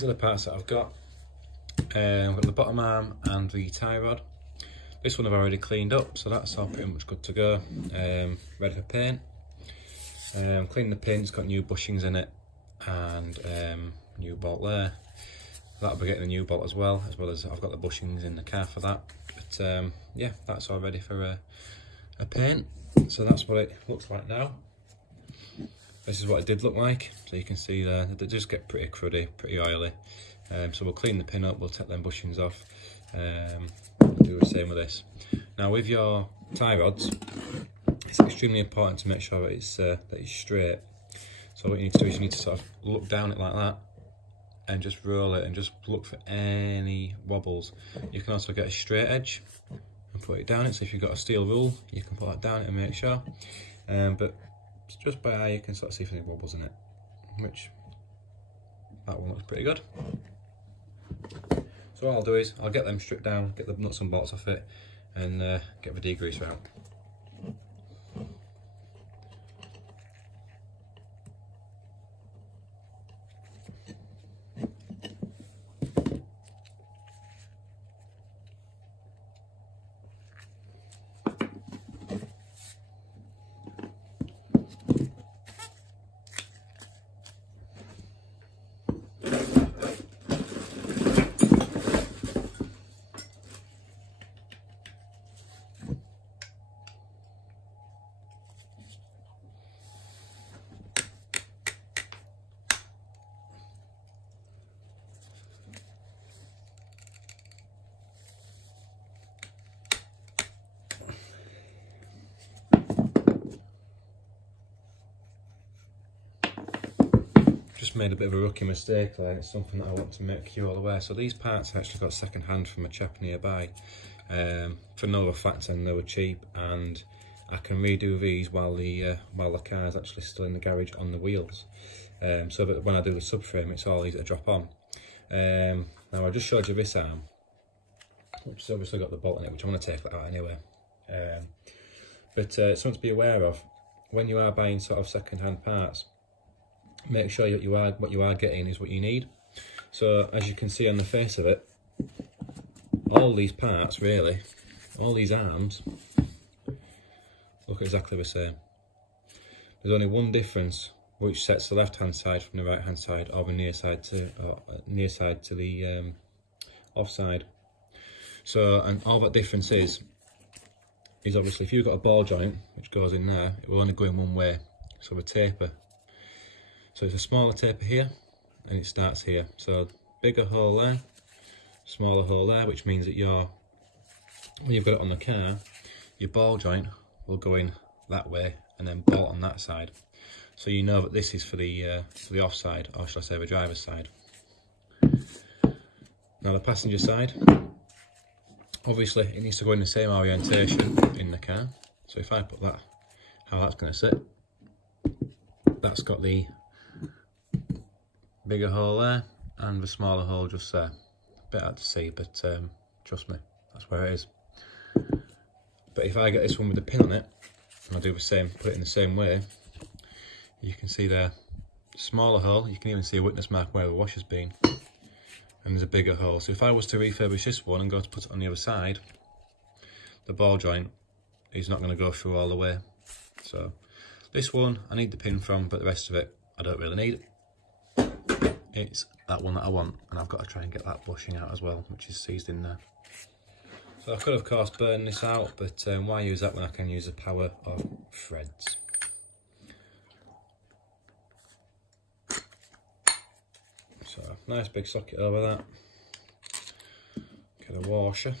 these are the parts that I've got. I've got the bottom arm and the tie rod. This one I've already cleaned up, so that's all pretty much good to go. Ready for paint. Cleaned the pin, it's got new bushings in it, and new bolt there. That'll be getting a new bolt as well as I've got the bushings in the car for that. But yeah, that's all ready for a paint. So that's what it looks like now. This is what it did look like. So you can see there, they just get pretty cruddy, pretty oily. So we'll clean the pin up, we'll take them bushings off. Do the same with this. Now with your tie rods, it's extremely important to make sure that it's straight. So what you need to do is you need to sort of look down it like that and just roll it and just look for any wobbles. You can also get a straight edge and put it down it. So if you've got a steel rule, you can put that down it and make sure. But just by eye you can sort of see if there's any wobbles in it, which that one looks pretty good. So what I'll do is I'll get them stripped down, get the nuts and bolts off it, and get the degreaser out. Just made a bit of a rookie mistake there, and it's something that I want to make you all aware. So these parts I actually got second hand from a chap nearby, for no other fact than they were cheap, and I can redo these while the car's actually still in the garage on the wheels, so that when I do the subframe it's all easy to drop on. Now I just showed you this arm, which has obviously got the bolt in it, which I'm going to take that out anyway. But something to be aware of when you are buying sort of second hand parts. Make sure that what you are getting is what you need. So as you can see on the face of it, all these parts really, all these arms look exactly the same. There's only one difference, which sets the left hand side from the right hand side, or the near side to the off side. So, and all that difference is obviously if you've got a ball joint which goes in there, it will only go in one way. So the taper. So it's a smaller taper here, and it starts here. So bigger hole there, smaller hole there, which means that when you've got it on the car, your ball joint will go in that way and then bolt on that side. So you know that this is for the offside, or shall I say the driver's side. Now the passenger side, obviously it needs to go in the same orientation in the car. So if I put that, how that's going to sit, that's got the bigger hole there and the smaller hole just there. A bit hard to see, but trust me, that's where it is. But if I get this one with the pin on it and I do the same, put it in the same way, you can see there, smaller hole, you can even see a witness mark where the washer's been, and there's a bigger hole. So if I was to refurbish this one and go to put it on the other side, the ball joint is not going to go through all the way. So this one I need the pin from, but the rest of it I don't really need. It's that one that I want, and I've got to try and get that bushing out as well, which is seized in there. So I could of course burn this out, but why use that when I can use the power of threads? So nice big socket over that. Get a washer.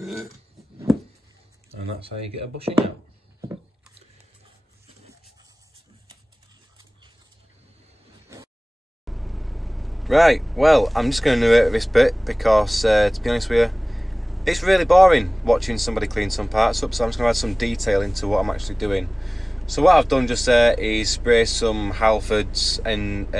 And that's how you get a bushing out. Right, well, I'm just going to narrate this bit because, to be honest with you, it's really boring watching somebody clean some parts up, so I'm just going to add some detail into what I'm actually doing. So what I've done just there is spray some Halford's and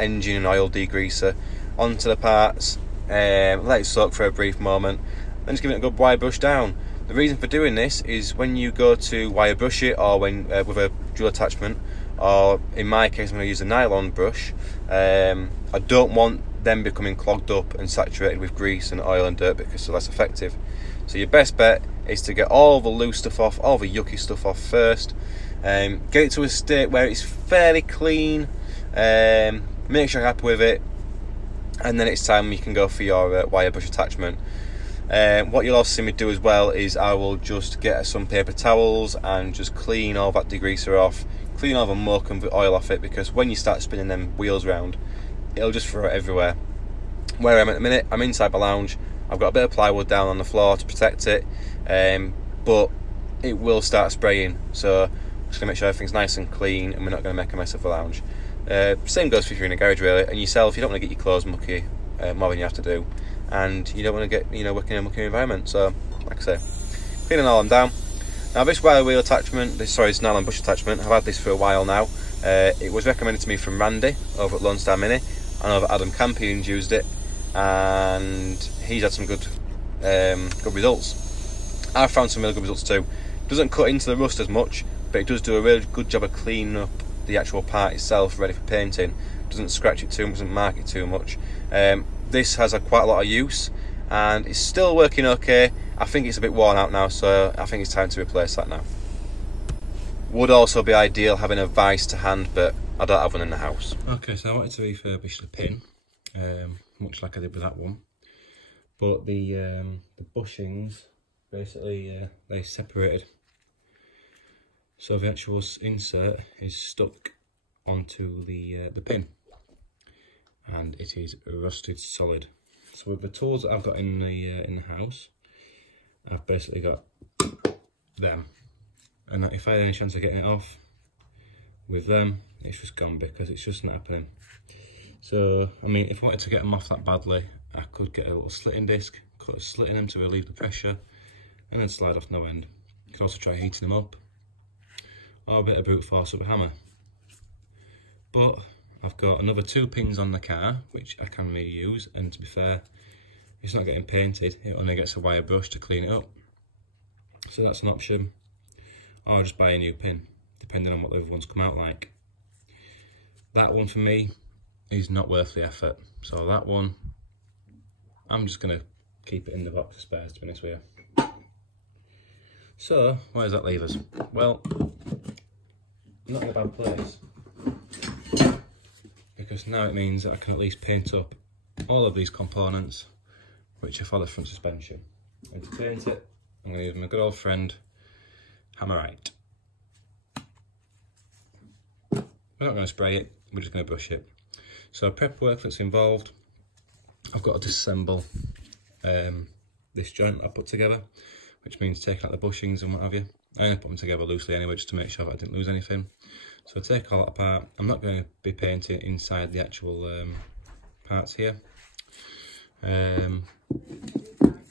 engine and oil degreaser onto the parts, let it soak for a brief moment, then just give it a good wire brush down. The reason for doing this is when you go to wire brush it, or when with a dual attachment, or in my case I'm going to use a nylon brush, I don't want them becoming clogged up and saturated with grease and oil and dirt because they're less effective. So your best bet is to get all the loose stuff off, all the yucky stuff off first, get it to a state where it's fairly clean, make sure you're happy with it, and then it's time you can go for your wire brush attachment. What you'll also see me do as well is I will just get some paper towels and just clean all that degreaser off, clean all the muck and the oil off it, because when you start spinning them wheels round, it'll just throw it everywhere. Where I'm at the minute, I'm inside the lounge. I've got a bit of plywood down on the floor to protect it, but it will start spraying, so I'm just going to make sure everything's nice and clean and we're not going to make a mess of the lounge. Same goes for if you're in a garage really, and yourself, you don't want to get your clothes mucky more than you have to do, and you don't want to get, you know, working in a mucky environment. So like I say, cleaning all them down. Now this wire wheel attachment, this nylon brush attachment, I've had this for a while now. It was recommended to me from Randy over at Lone Star Mini. I know that Adam Campion's used it and he's had some good results. I've found some really good results too. It doesn't cut into the rust as much, but it does do a really good job of cleaning up the actual part itself ready for painting. It doesn't scratch it too much, doesn't mark it too much. This has quite a lot of use and it's still working okay. I think it's a bit worn out now, so I think it's time to replace that now. Would also be ideal having a vise to hand, but I don't have one in the house. Okay, so I wanted to refurbish the pin, much like I did with that one. But the bushings, basically, they separated. So the actual insert is stuck onto the pin, and it is rusted solid. So with the tools that I've got in the house, I've basically got them. And if I had any chance of getting it off with them, it's just gone because it's just not happening. So, I mean, if I wanted to get them off that badly, I could get a little slitting disc, cut a slit in them to relieve the pressure, and then slide off no end. You could also try heating them up, or a bit of brute force with a hammer. But I've got another 2 pins on the car, which I can reuse, and to be fair, it's not getting painted, it only gets a wire brush to clean it up. So that's an option. Or just buy a new pin, depending on what the other ones come out like. That one for me is not worth the effort. So that one, I'm just going to keep it in the box of spares, to be honest with you. So, where does that leave us? Well, not in a bad place. Because now it means that I can at least paint up all of these components, which are for the front suspension. And to paint it, I'm going to use my good old friend, Hammerite. We're not going to spray it, we're just going to brush it. So prep work that's involved, I've got to disassemble this joint I put together, which means taking out the bushings and what have you. I'm going to put them together loosely anyway, just to make sure that I didn't lose anything. So I take all that apart. I'm not going to be painting inside the actual parts here. And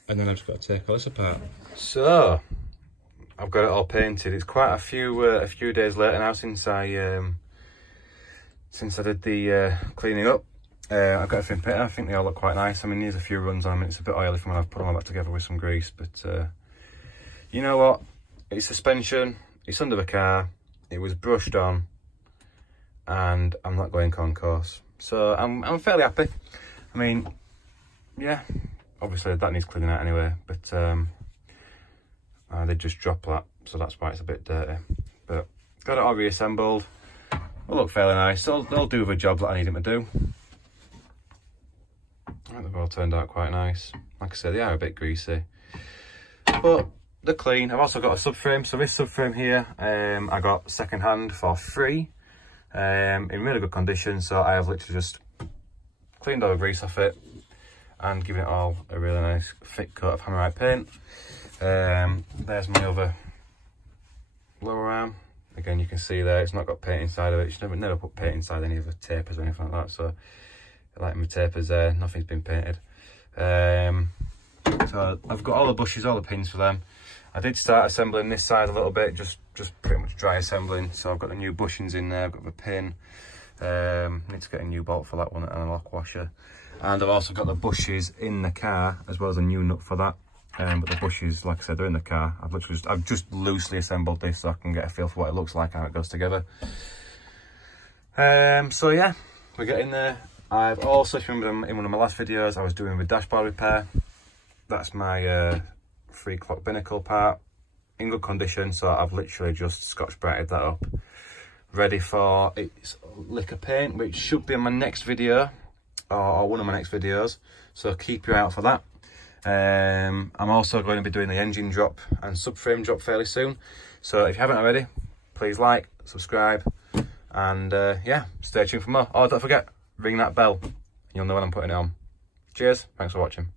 then I've just got to take all this apart. So I've got it all painted. It's quite a few days later now since I did the cleaning up. I've got everything painted. I think they all look quite nice. I mean, there's a few runs on them. It's a bit oily from when I've put them all back together with some grease, but you know what? It's suspension. It's under the car. It was brushed on, and I'm not going concourse. So I'm fairly happy. I mean, yeah, obviously that needs cleaning out anyway, but I did just drop that, so that's why it's a bit dirty. But got it all reassembled. Will look fairly nice. They'll do the job that I need them to do. I think they've all turned out quite nice. Like I said, they are a bit greasy, but they're clean. I've also got a subframe. So this subframe here, I got second hand for free, in really good condition. So I have literally just cleaned all the grease off it, and giving it all a really nice thick coat of hammerite paint. There's my other lower arm. Again, you can see there, it's not got paint inside of it. You should never put paint inside any of the tapers or anything like that. So, like my tapers there, nothing's been painted. So I've got all the bushes, all the pins for them. I did start assembling this side a little bit, just pretty much dry assembling. So I've got the new bushings in there, I've got the pin. Need to get a new bolt for that one and a lock washer. And I've also got the bushes in the car, as well as a new nut for that. But the bushes, like I said, they're in the car. I've just loosely assembled this so I can get a feel for what it looks like, how it goes together. So yeah, we're getting there. I've also, if you remember in one of my last videos, I was doing the dashboard repair. That's my 3-clock binnacle part, in good condition. So I've literally just Scotch Brighted that up, ready for its lick of paint, which should be in my next video, or one of my next videos. So keep your eye out for that. I'm also going to be doing the engine drop and subframe drop fairly soon. So if you haven't already, please like, subscribe, and yeah, stay tuned for more. Oh, don't forget, ring that bell, and you'll know when I'm putting it on. Cheers, thanks for watching.